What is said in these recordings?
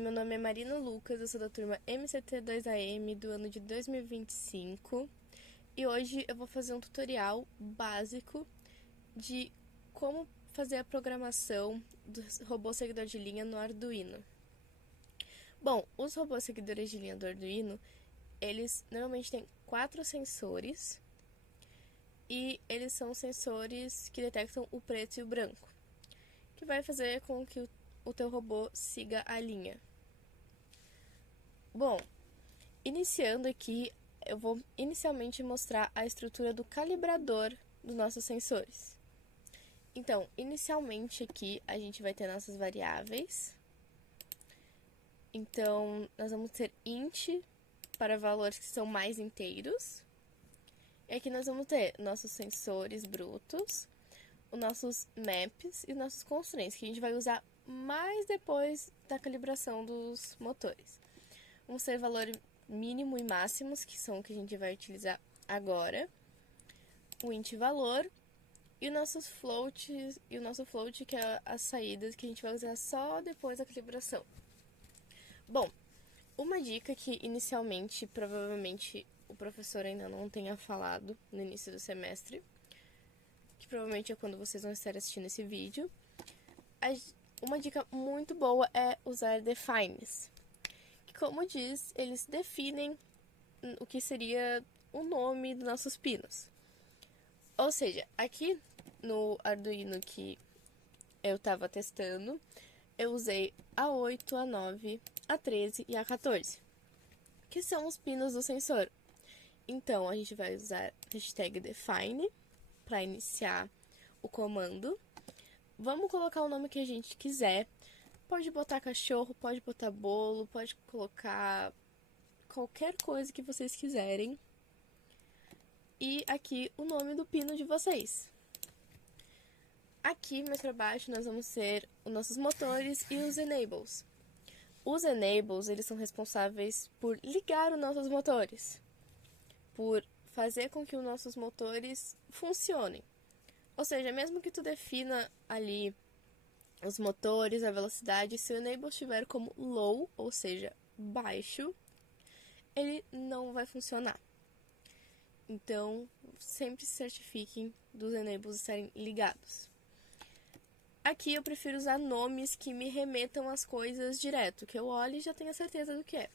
meu nome é Marina Lucas, eu sou da turma MCT2AM do ano de 2025 e hoje eu vou fazer um tutorial básico de como fazer a programação do robô seguidor de linha no Arduino. Bom, os robôs seguidores de linha do Arduino, eles normalmente têm 4 sensores e eles são sensores que detectam o preto e o branco, que vai fazer com que o teu robô siga a linha. Bom, iniciando aqui, eu vou inicialmente mostrar a estrutura do calibrador dos nossos sensores. Então, inicialmente aqui a gente vai ter nossas variáveis. Então, nós vamos ter int para valores que são mais inteiros. E aqui nós vamos ter nossos sensores brutos, os nossos maps e os nossos constraints, que a gente vai usar mais depois da calibração dos motores. Vamos ter valor mínimo e máximos, que são o que a gente vai utilizar agora. O int valor e o nosso float, que é as saídas que a gente vai usar só depois da calibração. Bom, uma dica que inicialmente, provavelmente, o professor ainda não tenha falado no início do semestre, que provavelmente é quando vocês vão estar assistindo esse vídeo. Uma dica muito boa é usar defines, que, como diz, eles definem o que seria o nome dos nossos pinos. Ou seja, aqui no Arduino que eu estava testando, eu usei a 8, a 9, a 13 e a 14, que são os pinos do sensor. Então, a gente vai usar hashtag define para iniciar o comando. Vamos colocar o nome que a gente quiser. Pode botar cachorro, pode botar bolo, pode colocar qualquer coisa que vocês quiserem. E aqui o nome do pino de vocês. Aqui mais para baixo nós vamos ter os nossos motores e os enables. Os enables, eles são responsáveis por ligar os nossos motores, por fazer com que os nossos motores funcionem. Ou seja, mesmo que tu defina ali os motores, a velocidade, se o enable estiver como low, ou seja, baixo, ele não vai funcionar. Então, sempre se certifiquem dos enables estarem ligados. Aqui eu prefiro usar nomes que me remetam às coisas direto, que eu olho e já tenho a certeza do que é.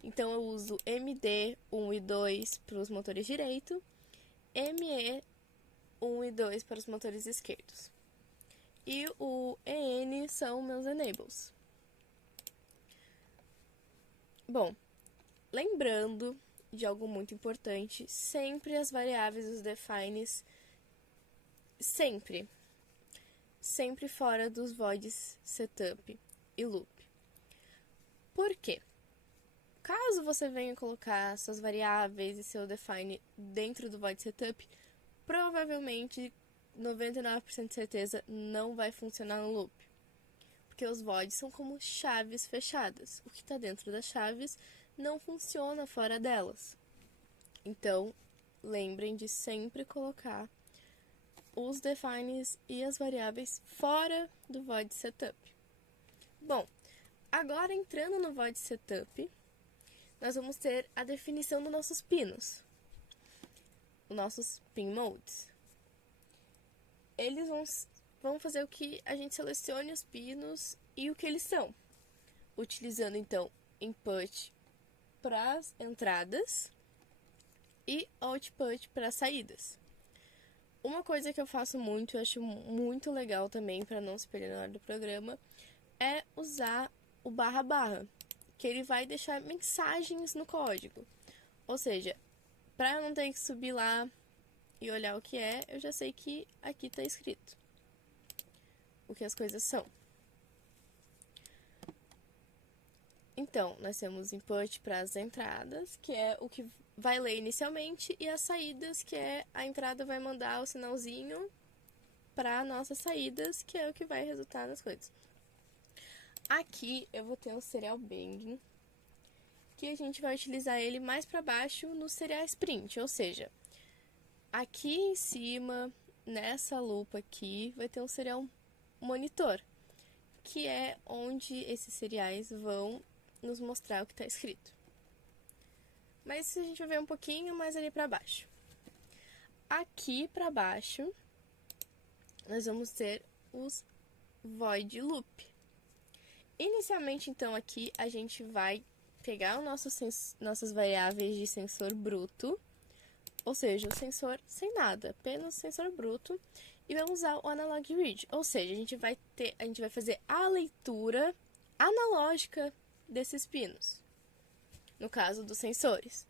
Então, eu uso MD1 e 2 para os motores direito, ME1 e 2 para os motores esquerdos. E o EN são meus enables. Bom, lembrando de algo muito importante, sempre as variáveis dos defines, sempre fora dos voids setup e loop. Por quê? Caso você venha colocar suas variáveis e seu define dentro do void setup, provavelmente 99% de certeza não vai funcionar no loop. Porque os voids são como chaves fechadas. O que está dentro das chaves não funciona fora delas. Então, lembrem de sempre colocar os defines e as variáveis fora do void setup. Bom, agora entrando no void setup, nós vamos ter a definição dos nossos pinos, os nossos pin modes. Eles vão fazer o que a gente selecione os pinos e o que eles são, utilizando então input para as entradas e output para as saídas. Uma coisa que eu faço muito, eu acho muito legal também, para não se perder na hora do programa, é usar o //, que ele vai deixar mensagens no código. Ou seja, para eu não ter que subir lá e olhar o que é, eu já sei que aqui está escrito o que as coisas são. Então, nós temos input para as entradas, que é o que vai ler inicialmente, e as saídas, que é a entrada vai mandar o sinalzinho para nossas saídas, que é o que vai resultar nas coisas. Aqui eu vou ter um serial bang, que a gente vai utilizar ele mais para baixo no serial sprint, ou seja, aqui em cima, nessa lupa aqui, vai ter um serial monitor, que é onde esses seriais vão nos mostrar o que está escrito. Mas a gente vai ver um pouquinho mais ali para baixo. Aqui para baixo, nós vamos ter os void loop. Inicialmente, então, aqui a gente vai pegar nossas variáveis de sensor bruto, ou seja, o sensor sem nada, apenas sensor bruto, e vamos usar o analog read, ou seja, a gente vai fazer a leitura analógica desses pinos, no caso dos sensores.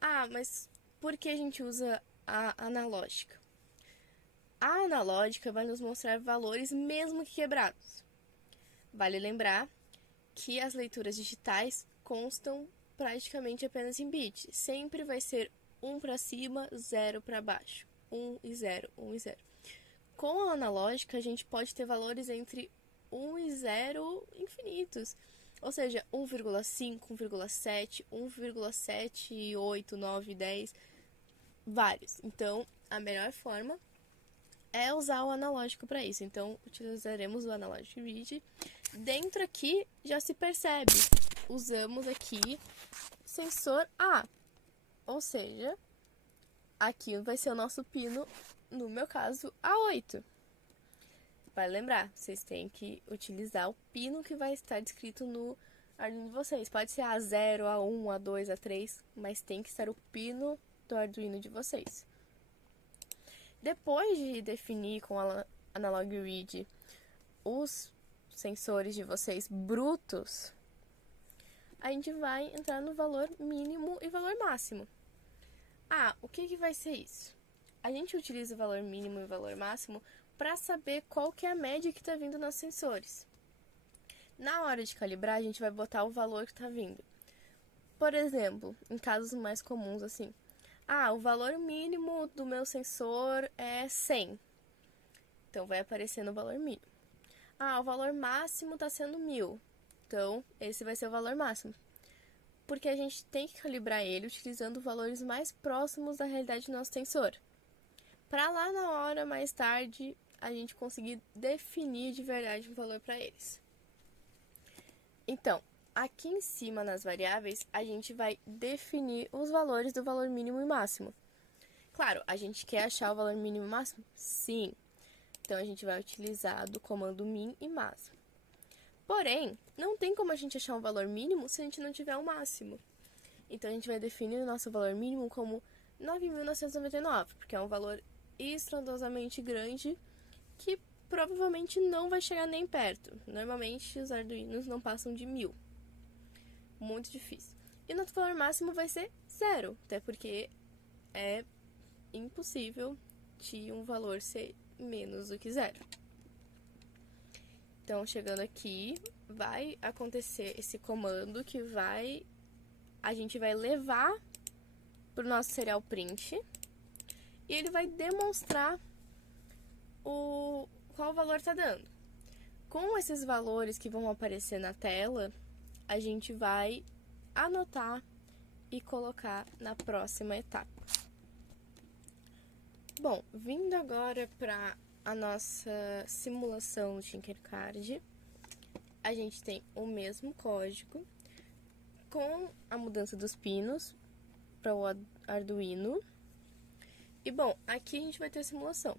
Ah, mas por que a gente usa a analógica? A analógica vai nos mostrar valores mesmo que quebrados. Vale lembrar que as leituras digitais constam praticamente apenas em bits. Sempre vai ser 1 para cima, 0 para baixo. 1 e 0, 1 e 0. Com a analógica, a gente pode ter valores entre 1 e 0 infinitos. Ou seja, 1,5, 1,7, 1,7, 8, 9, 10, vários. Então, a melhor forma é usar o analógico para isso. Então, utilizaremos o analog read. Dentro aqui, já se percebe, usamos aqui sensor A. Ou seja, aqui vai ser o nosso pino, no meu caso, A8. Vai lembrar, vocês têm que utilizar o pino que vai estar descrito no Arduino de vocês. Pode ser A0, A1, A2, A3, mas tem que ser o pino do Arduino de vocês. Depois de definir com a Analog Read os sensores de vocês brutos, a gente vai entrar no valor mínimo e valor máximo. Ah, o que vai ser isso? A gente utiliza o valor mínimo e o valor máximo para saber qual que é a média que está vindo nos sensores. Na hora de calibrar, a gente vai botar o valor que está vindo. Por exemplo, em casos mais comuns assim, o valor mínimo do meu sensor é 100. Então, vai aparecer no valor mínimo. O valor máximo está sendo 1000. Então, esse vai ser o valor máximo. Porque a gente tem que calibrar ele utilizando valores mais próximos da realidade do nosso sensor. Para lá na hora, mais tarde, a gente conseguir definir de verdade um valor para eles. Então, aqui em cima nas variáveis, a gente vai definir os valores do valor mínimo e máximo. Claro, a gente quer achar o valor mínimo e máximo? Sim. Então, a gente vai utilizar do comando min e máximo. Porém, não tem como a gente achar um valor mínimo se a gente não tiver um máximo. Então, a gente vai definir o nosso valor mínimo como 9.999, porque é um valor estrondosamente grande que provavelmente não vai chegar nem perto. Normalmente, os Arduinos não passam de 1000. Muito difícil. E o nosso valor máximo vai ser 0, até porque é impossível de um valor ser menos do que 0. Então, chegando aqui, vai acontecer esse comando que a gente vai levar para o nosso serial print e ele vai demonstrar qual valor está dando. Com esses valores que vão aparecer na tela, a gente vai anotar e colocar na próxima etapa. Bom, vindo agora para a nossa simulação de Tinkercad, a gente tem o mesmo código com a mudança dos pinos para o Arduino. E bom, aqui a gente vai ter a simulação.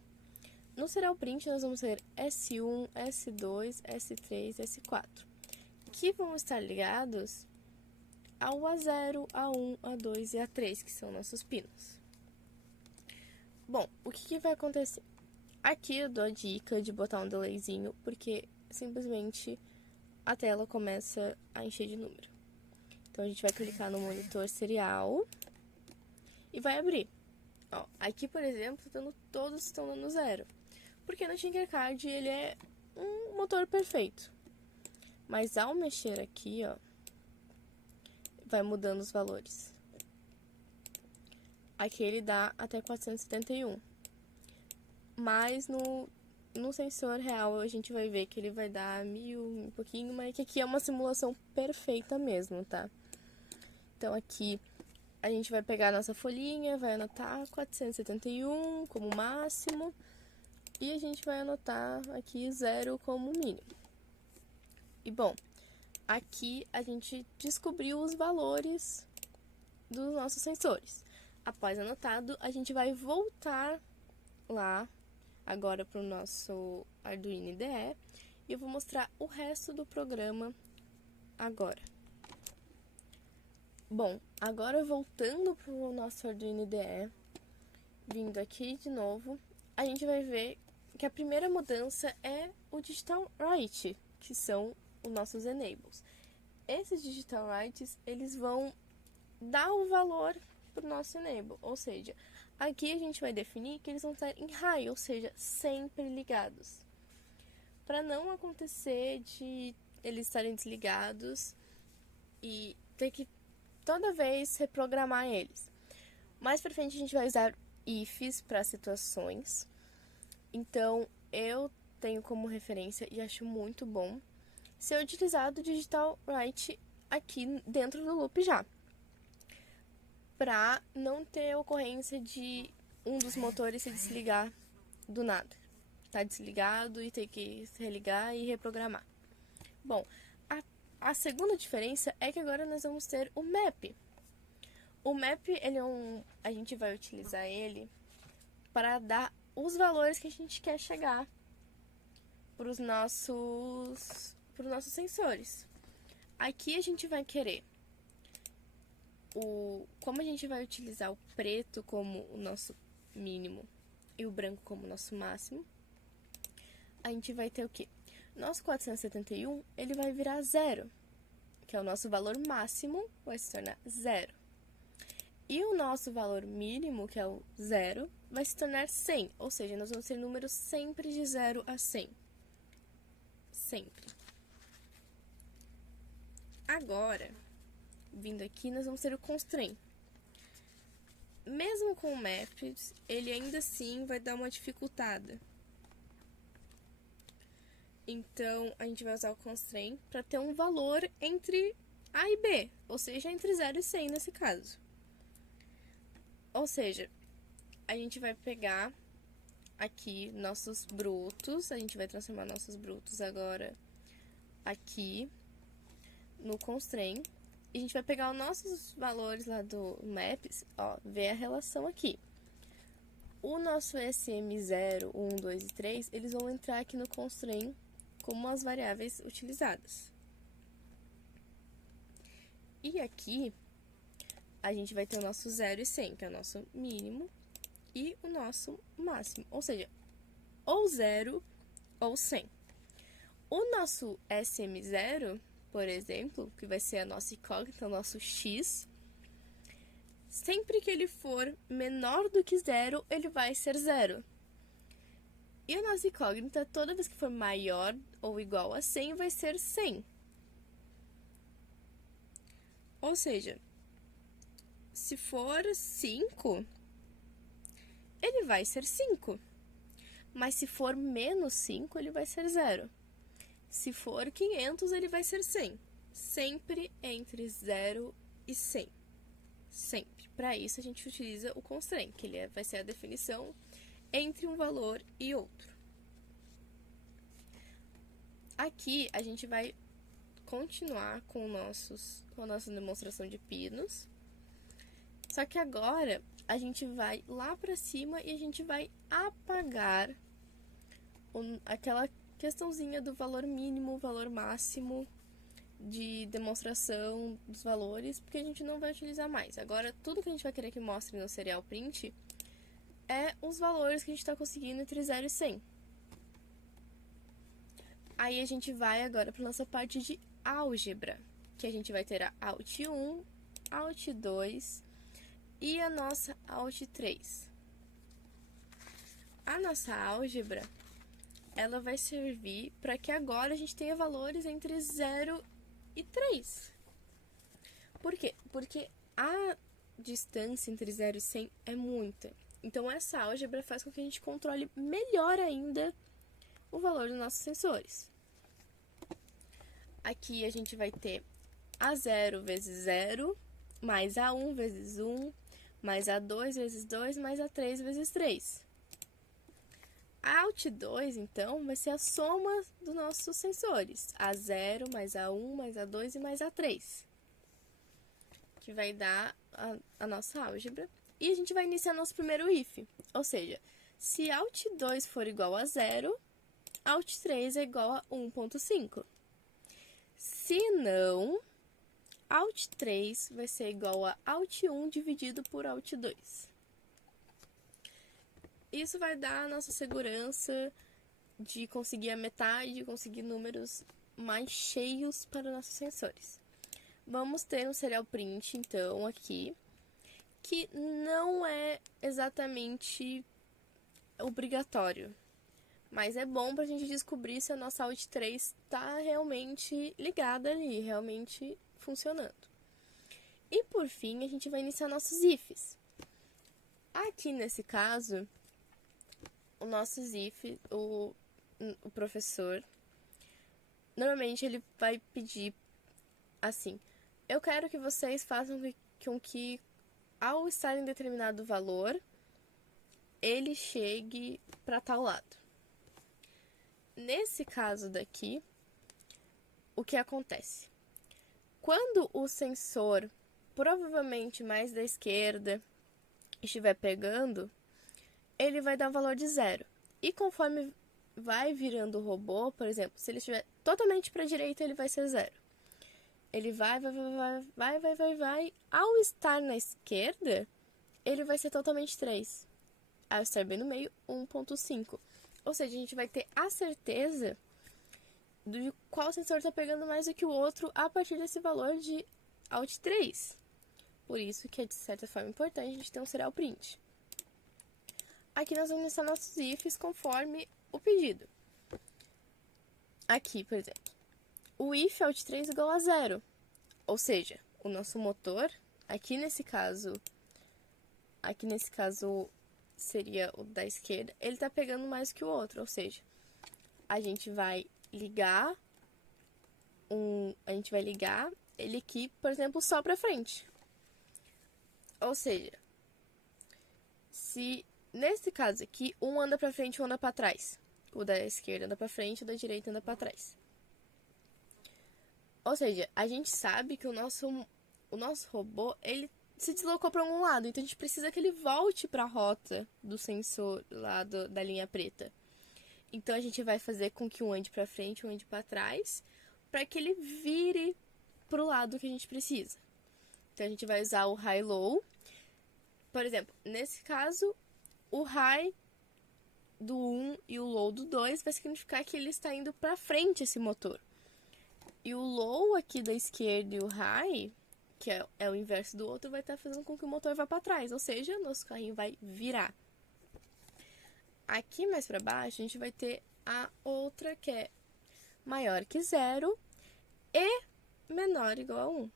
No serial print nós vamos ter S1, S2, S3, S4, que vão estar ligados ao A0, A1, A2 e A3, que são nossos pinos. Bom, o que vai acontecer? Aqui eu dou a dica de botar um delayzinho, porque simplesmente a tela começa a encher de número. Então, a gente vai clicar no monitor serial e vai abrir. Ó, aqui, por exemplo, todos estão dando 0. Porque no Tinkercad ele é um motor perfeito. Mas ao mexer aqui, ó, vai mudando os valores. Aqui ele dá até 471. Mas no sensor real a gente vai ver que ele vai dar 1000, um pouquinho, mas que aqui é uma simulação perfeita mesmo, tá? Então aqui a gente vai pegar a nossa folhinha, vai anotar 471 como máximo e a gente vai anotar aqui 0 como mínimo. E bom, aqui a gente descobriu os valores dos nossos sensores. Após anotado, a gente vai voltar lá agora para o nosso Arduino IDE e eu vou mostrar o resto do programa agora. Bom, agora voltando para o nosso Arduino IDE, vindo aqui de novo, a gente vai ver que a primeira mudança é o Digital Write, que são os nossos enables. Esses Digital Writes, eles vão dar o valor para o nosso enable, ou seja, aqui a gente vai definir que eles vão estar em high, ou seja, sempre ligados. Para não acontecer de eles estarem desligados e ter que toda vez reprogramar eles. Mais para frente a gente vai usar ifs para situações. Então eu tenho como referência e acho muito bom ser utilizado o Digital Write aqui dentro do loop já, para não ter ocorrência de um dos motores se desligar do nada. Tá desligado e ter que se religar e reprogramar. Bom, a segunda diferença é que agora nós vamos ter o map. O map, ele é a gente vai utilizar ele para dar os valores que a gente quer chegar para os nossos sensores. Aqui a gente vai querer como a gente vai utilizar o preto como o nosso mínimo e o branco como o nosso máximo, a gente vai ter o quê? Nosso 471, ele vai virar 0, que é o nosso valor máximo, vai se tornar 0. E o nosso valor mínimo, que é o 0, vai se tornar 100, ou seja, nós vamos ter números sempre de 0 a 100. Sempre. Agora, vindo aqui, nós vamos ter o constraint. Mesmo com o maps, ele ainda assim vai dar uma dificultada. Então, a gente vai usar o constraint para ter um valor entre A e B, ou seja, entre 0 e 100 nesse caso. Ou seja, a gente vai pegar aqui nossos brutos, a gente vai transformar nossos brutos agora aqui no constraint. E a gente vai pegar os nossos valores lá do maps, ó, ver a relação aqui. O nosso SM0, 1, 2 e 3, eles vão entrar aqui no constraint como as variáveis utilizadas. E aqui, a gente vai ter o nosso 0 e 100, que é o nosso mínimo, e o nosso máximo, ou seja, ou 0 ou 100. O nosso SM0, por exemplo, que vai ser a nossa incógnita, o nosso x, sempre que ele for menor do que 0, ele vai ser 0. E a nossa incógnita, toda vez que for maior ou igual a 100, vai ser 100. Ou seja, se for 5, ele vai ser 5. Mas se for menos 5, ele vai ser 0. Se for 500, ele vai ser 100. Sempre entre 0 e 100. Sempre. Para isso, a gente utiliza o constraint, que ele vai ser a definição entre um valor e outro. Aqui, a gente vai continuar com a nossa demonstração de pinos. Só que agora, a gente vai lá para cima e a gente vai apagar aquela questãozinha do valor mínimo, valor máximo de demonstração dos valores, porque a gente não vai utilizar mais. Agora, tudo que a gente vai querer que mostre no serial print é os valores que a gente está conseguindo entre 0 e 100. Aí a gente vai agora para nossa parte de álgebra, que a gente vai ter a Alt1, Alt2 e a nossa Alt3. A nossa álgebra, ela vai servir para que agora a gente tenha valores entre 0 e 3. Por quê? Porque a distância entre 0 e 100 é muita. Então, essa álgebra faz com que a gente controle melhor ainda o valor dos nossos sensores. Aqui a gente vai ter A0 vezes 0, mais A1 vezes 1, mais A2 vezes 2, mais A3 vezes 3. A Alt2, então, vai ser a soma dos nossos sensores. A0 mais A1 mais A2 e mais A3. Que vai dar a nossa álgebra. E a gente vai iniciar nosso primeiro if. Ou seja, se Alt2 for igual a 0, Alt3 é igual a 1.5. Se não, Alt3 vai ser igual a Alt1 dividido por Alt2. Isso vai dar a nossa segurança de conseguir a metade, conseguir números mais cheios para nossos sensores. Vamos ter um serial print, então, aqui, que não é exatamente obrigatório, mas é bom para a gente descobrir se a nossa Alt3 está realmente ligada ali, realmente funcionando. E por fim, a gente vai iniciar nossos ifs. Aqui nesse caso, o nosso if, o professor, normalmente ele vai pedir assim: eu quero que vocês façam com que, ao estar em determinado valor, ele chegue para tal lado. Nesse caso daqui, o que acontece? Quando o sensor, provavelmente mais da esquerda, estiver pegando, ele vai dar um valor de 0. E conforme vai virando o robô, por exemplo, se ele estiver totalmente para a direita, ele vai ser 0. Ele vai. Ao estar na esquerda, ele vai ser totalmente 3. Ao estar bem no meio, 1.5. Ou seja, a gente vai ter a certeza de qual sensor está pegando mais do que o outro a partir desse valor de Alt3. Por isso que é, de certa forma, importante a gente ter um serial print. Aqui nós vamos iniciar nossos ifs conforme o pedido. Aqui, por exemplo, o if Alt3 igual a 0. Ou seja, o nosso motor, aqui nesse caso seria o da esquerda, ele está pegando mais que o outro. Ou seja, a gente vai ligar ele aqui, por exemplo, só para frente. Ou seja, se nesse caso aqui, um anda para frente e um anda para trás. O da esquerda anda para frente, o da direita anda para trás. Ou seja, a gente sabe que o nosso robô, ele se deslocou para um lado, então a gente precisa que ele volte para a rota do sensor lá da linha preta. Então a gente vai fazer com que um ande para frente, um ande para trás, para que ele vire para o lado que a gente precisa. Então a gente vai usar o high-low. Por exemplo, nesse caso, o high do 1 e o low do 2 vai significar que ele está indo para frente esse motor. E o low aqui da esquerda e o high, que é o inverso do outro, vai estar fazendo com que o motor vá para trás, ou seja, nosso carrinho vai virar. Aqui mais para baixo, a gente vai ter a outra que é maior que 0 e menor ou igual a 1.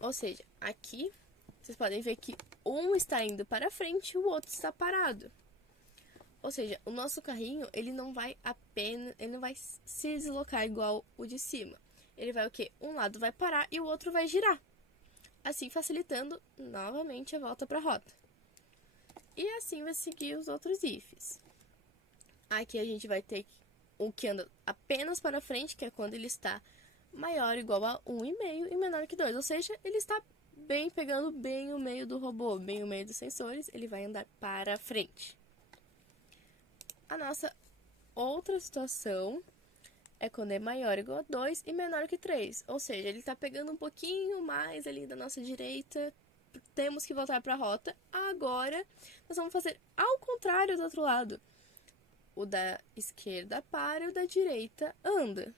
Ou seja, aqui vocês podem ver que um está indo para frente e o outro está parado. Ou seja, o nosso carrinho, ele não vai se deslocar igual o de cima. Ele vai o quê? Um lado vai parar e o outro vai girar. Assim facilitando novamente a volta para a rota. E assim vai seguir os outros ifs. Aqui a gente vai ter o que anda apenas para frente, que é quando ele está maior ou igual a 1,5 e menor que 2. Ou seja, ele está pegando bem o meio do robô, bem o meio dos sensores, ele vai andar para frente. A nossa outra situação é quando é maior ou igual a 2 e menor que 3. Ou seja, ele está pegando um pouquinho mais ali da nossa direita, temos que voltar para a rota. Agora, nós vamos fazer ao contrário do outro lado. O da esquerda para e o da direita anda.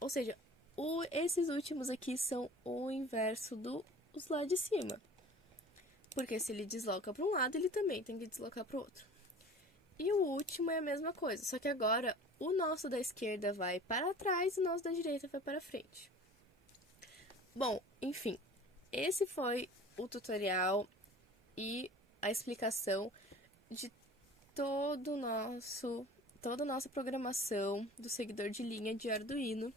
Ou seja, esses últimos aqui são o inverso dos lá de cima. Porque se ele desloca para um lado, ele também tem que deslocar para o outro. E o último é a mesma coisa, só que agora o nosso da esquerda vai para trás e o nosso da direita vai para frente. Bom, enfim, esse foi o tutorial e a explicação de toda a nossa programação do seguidor de linha de Arduino.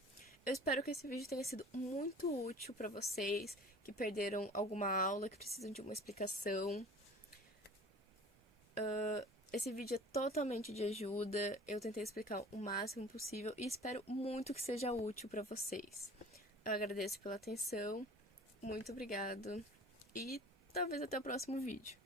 Eu espero que esse vídeo tenha sido muito útil para vocês que perderam alguma aula, que precisam de uma explicação. Esse vídeo é totalmente de ajuda, eu tentei explicar o máximo possível e espero muito que seja útil para vocês. Eu agradeço pela atenção, muito obrigado e talvez até o próximo vídeo.